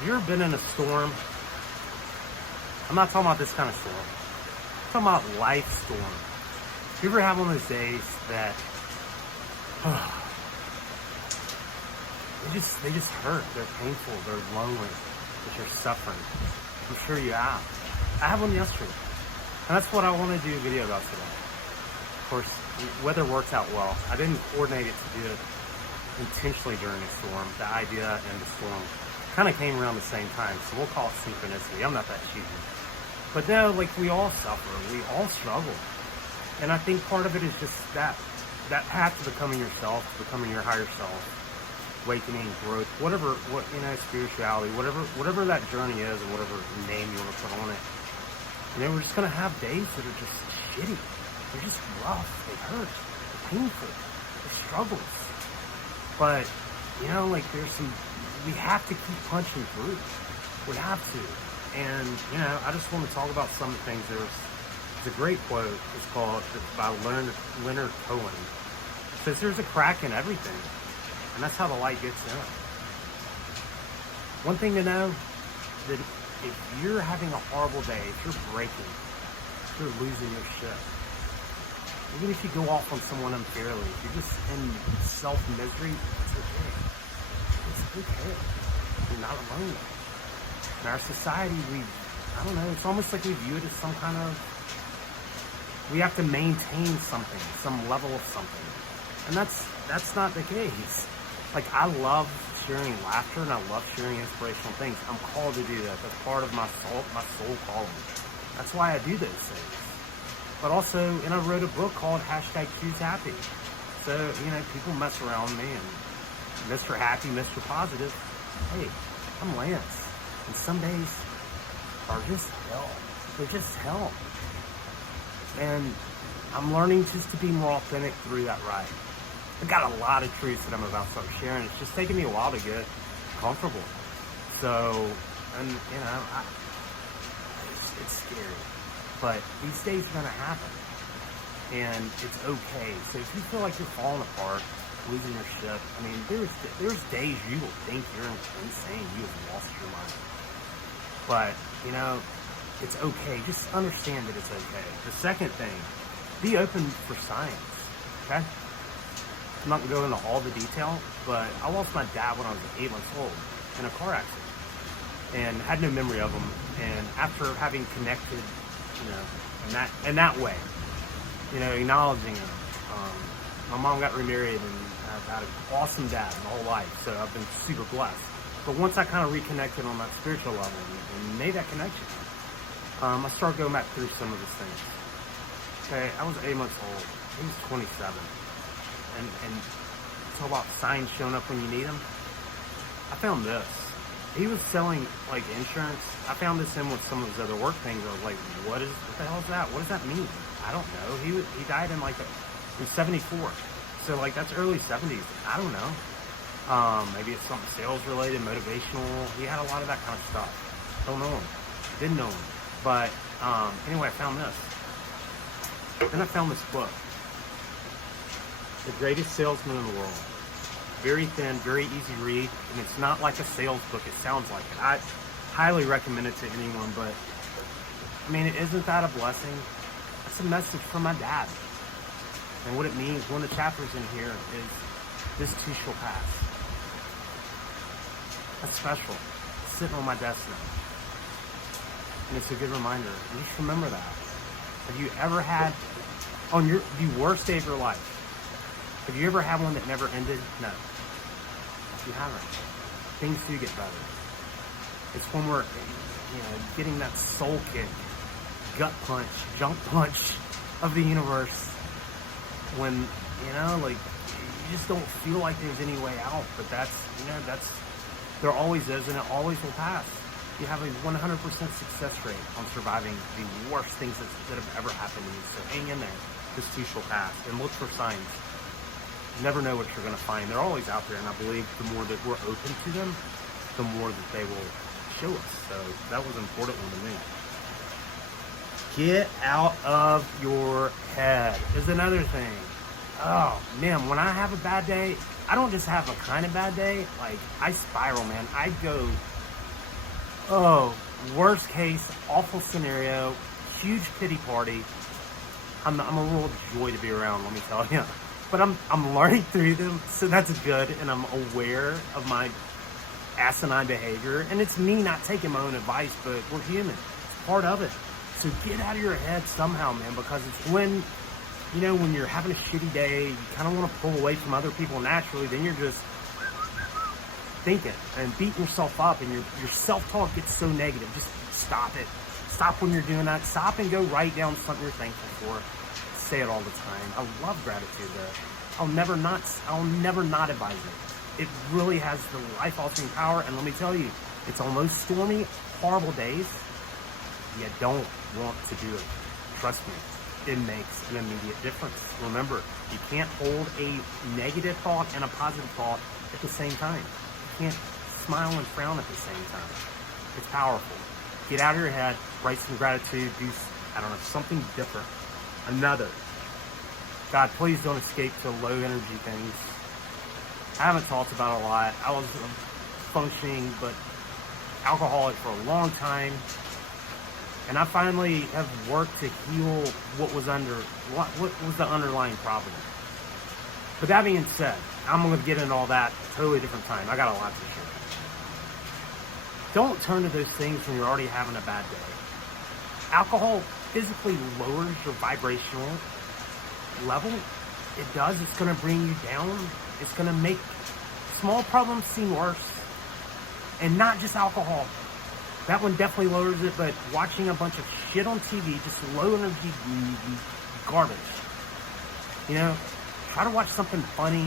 Have you ever been in a storm? I'm not talking about this kind of storm. I'm talking about life storm. You ever have one of those days that they just hurt, they're painful, they're lonely, that you're suffering? I'm sure you have. I had one yesterday. And that's what I want to do a video about today. Of course, weather worked out well. I didn't coordinate it to do it intentionally during a storm. The idea and the storm kind of came around the same time, so we'll call it synchronicity. I'm not that cheesy. But no, like, we all suffer, we all struggle. And I think part of it is just that path to becoming yourself, to becoming your higher self, awakening, growth, whatever, spirituality, whatever that journey is, or whatever name you want to put on it. We're just gonna have days that are just shitty. They're just rough, they hurt, they're painful, they're struggles. But, we have to keep punching through. We have to. And, I just want to talk about some of the things. There's a great quote. It's by Leonard Cohen. It says, there's a crack in everything. And that's how the light gets in. One thing to know, that if you're having a horrible day, if you're breaking, if you're losing your shit, even if you go off on someone unfairly, if you're just in self-misery, it's okay. It's okay. You're not alone. In our society, it's almost like we view it as some kind of, we have to maintain something, some level of something. And that's not the case. Like, I love sharing laughter and I love sharing inspirational things. I'm called to do that. That's part of my soul calling. That's why I do those things. But also, and I wrote a book called #ChooseHappy. So, people mess around with me and Mr. Happy, Mr. Positive. Hey, I'm Lance. And some days are just hell. They're just hell. And I'm learning just to be more authentic through that ride. I've got a lot of truths that I'm about to start sharing. It's just taking me a while to get comfortable. So, and it's scary. But these days are gonna happen. And it's okay. So if you feel like you're falling apart, losing your shit, there's days you will think you're insane, you have lost your mind. But, it's okay. Just understand that it's okay. The second thing, be open for science, okay? I'm not gonna go into all the detail, but I lost my dad when I was 8 months old in a car accident and had no memory of him. And after having connected, in that way, acknowledging him, my mom got remarried and I've had an awesome dad my whole life, so I've been super blessed. But once I kind of reconnected on that spiritual level and made that connection, I started going back through some of these things. Okay, I was 8 months old. He was 27. And it's all about signs showing up when you need them. I found this. He was selling, like, insurance. I found this in with some of his other work things. I was like, what the hell is that? What does that mean? I don't know. He died in 74. So, that's early 70s. I don't know. Maybe it's something sales related, motivational. He had a lot of that kind of stuff. Don't know him. Didn't know him. But, anyway, I found this. Then I found this book. The Greatest Salesman in the World. Very thin, very easy read, and it's not like a sales book. It sounds like it. I highly recommend it to anyone, but, isn't that a blessing? That's a message from my dad. And what it means, one of the chapters in here is, this too shall pass. That's special. It's sitting on my desk now. And it's a good reminder. And just remember that. Have you ever had, on the worst day of your life, have you ever had one that never ended? No. You haven't. Things do get better. It's when we're, getting that soul kick, gut punch, junk punch of the universe. When, you just don't feel like there's any way out. But there always is, and it always will pass. You have a 100% success rate on surviving the worst things that have ever happened to you. So hang in there. This too shall pass. And look for signs. You never know what you're going to find. They're always out there, and I believe the more that we're open to them, the more that they will show us. So that was an important one to me. Get out of your head is another thing. Oh, man, when I have a bad day, I don't just have a kind of bad day. Like, I spiral, man. I go Oh, worst case, awful scenario, huge pity party. I'm a real joy to be around, let me tell you. But I'm learning through them, so that's good, and I'm aware of my asinine behavior, and it's me not taking my own advice, but we're human. It's part of it. So get out of your head somehow, man, because it's when, you know, when you're having a shitty day, you kind of want to pull away from other people naturally, then you're just thinking and beating yourself up, and your self-talk gets so negative. Just stop it. Stop when you're doing that. Stop and go write down something you're thankful for. Say it all the time. I love gratitude though. I'll never not advise it. It really has the life-altering power, and let me tell you, it's on those stormy, horrible days, you don't want to do it. Trust me, it makes an immediate difference. Remember, you can't hold a negative thought and a positive thought at the same time. You can't smile and frown at the same time. It's powerful. Get out of your head, write some gratitude, do, I don't know, something different. Another, God, please don't escape to low energy things. I haven't talked about it a lot. I was functioning, but alcoholic for a long time. And I finally have worked to heal what was the underlying problem. But that being said, I'm going to get into all that totally different time. I got a lot to share. Don't turn to those things when you're already having a bad day. Alcohol physically lowers your vibrational level. It does. It's going to bring you down. It's going to make small problems seem worse. And not just alcohol. That one definitely lowers it, but watching a bunch of shit on TV, just low energy garbage. You know, try to watch something funny.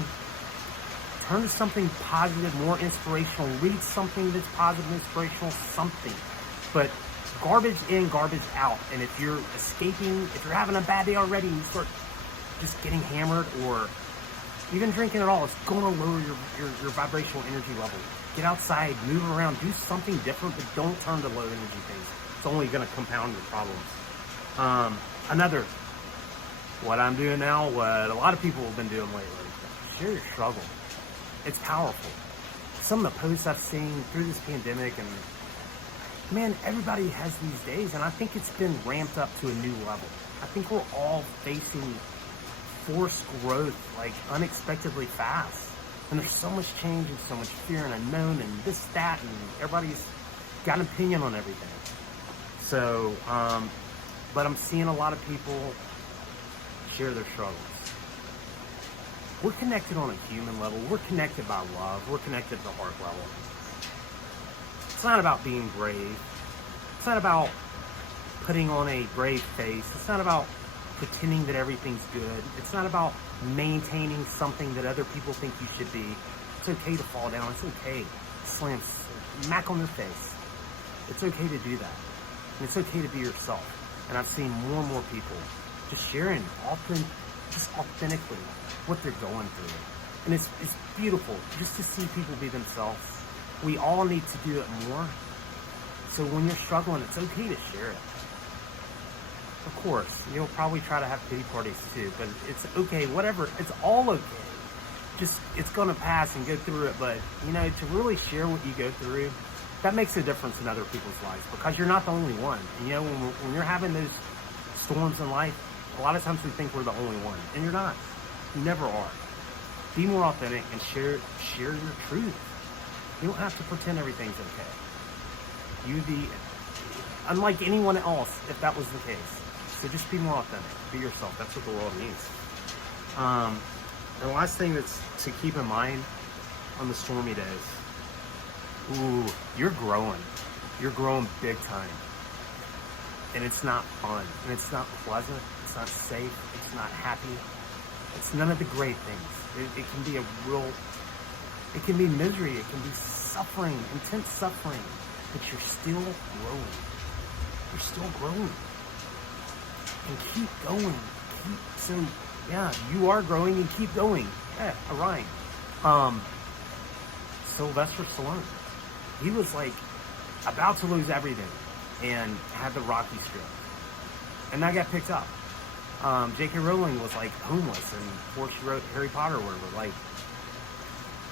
Turn to something positive, more inspirational. Read something that's positive, inspirational, something. But garbage in, garbage out. And if you're escaping, if you're having a bad day already, and you start just getting hammered or even drinking at all, it's going to lower your vibrational energy level. Get outside, move around, do something different, but don't turn to low energy things. It's only going to compound your problems. Another, what I'm doing now, what a lot of people have been doing lately, share your struggle. It's powerful. Some of the posts I've seen through this pandemic, and man, everybody has these days, and I think it's been ramped up to a new level. I think we're all facing forced growth, like unexpectedly fast. And there's so much change and so much fear and unknown and this, that, and everybody's got an opinion on everything. So, but I'm seeing a lot of people share their struggles. We're connected on a human level. We're connected by love. We're connected at the heart level. It's not about being brave. It's not about putting on a brave face. It's not about pretending that everything's good. It's not about maintaining something that other people think you should be. It's okay to fall down. It's okay to slam smack on your face. It's okay to do that. And it's okay to be yourself. And I've seen more and more people just sharing just authentically what they're going through. And it's beautiful just to see people be themselves. We all need to do it more. So when you're struggling, it's okay to share it. Of course, you'll probably try to have pity parties too, but it's okay, whatever, it's all okay. Just, it's gonna pass and go through it, but you know, to really share what you go through, that makes a difference in other people's lives, because you're not the only one. And you know, when you're having those storms in life, a lot of times we think we're the only one, and you're not. You never are. Be more authentic and share your truth. You don't have to pretend everything's okay. You be unlike anyone else if that was the case. So just be more authentic. Be yourself. That's what the world needs. And the last thing that's to keep in mind on the stormy days. Ooh, you're growing. You're growing big time. And it's not fun. And it's not pleasant. It's not safe. It's not happy. It's none of the great things. It can be it can be misery. It can be suffering, intense suffering. But you're still growing. You're still growing. And keep going. So, yeah, you are growing and keep going. Yeah, a rhyme. Sylvester Stallone. He was like about to lose everything and had the Rocky script. And that got picked up. J.K. Rowling was like homeless, and before she wrote Harry Potter or whatever, like,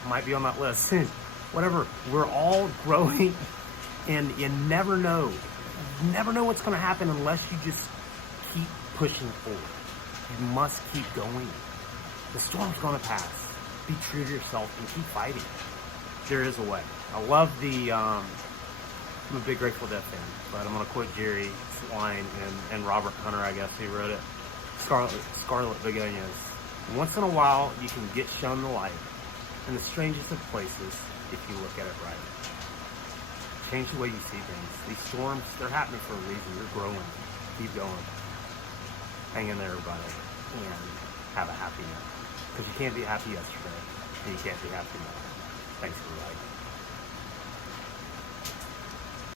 might be on that list. Whatever. We're all growing And you never know. You never know what's going to happen unless you just keep pushing forward. You must keep going. The storm's going to pass. Be true to yourself and keep fighting. There is a way. I love the, I'm a big Grateful Dead fan, but I'm going to quote Jerry's line and Robert Hunter, I guess, who wrote it. Scarlet Begonias. Once in a while, you can get shown the light in the strangest of places if you look at it right. Change the way you see things. These storms, they're happening for a reason. You're growing. Keep going. Hang in there, everybody. And have a happy night. Because you can't be happy yesterday, and you can't be happy now. Thanks for life.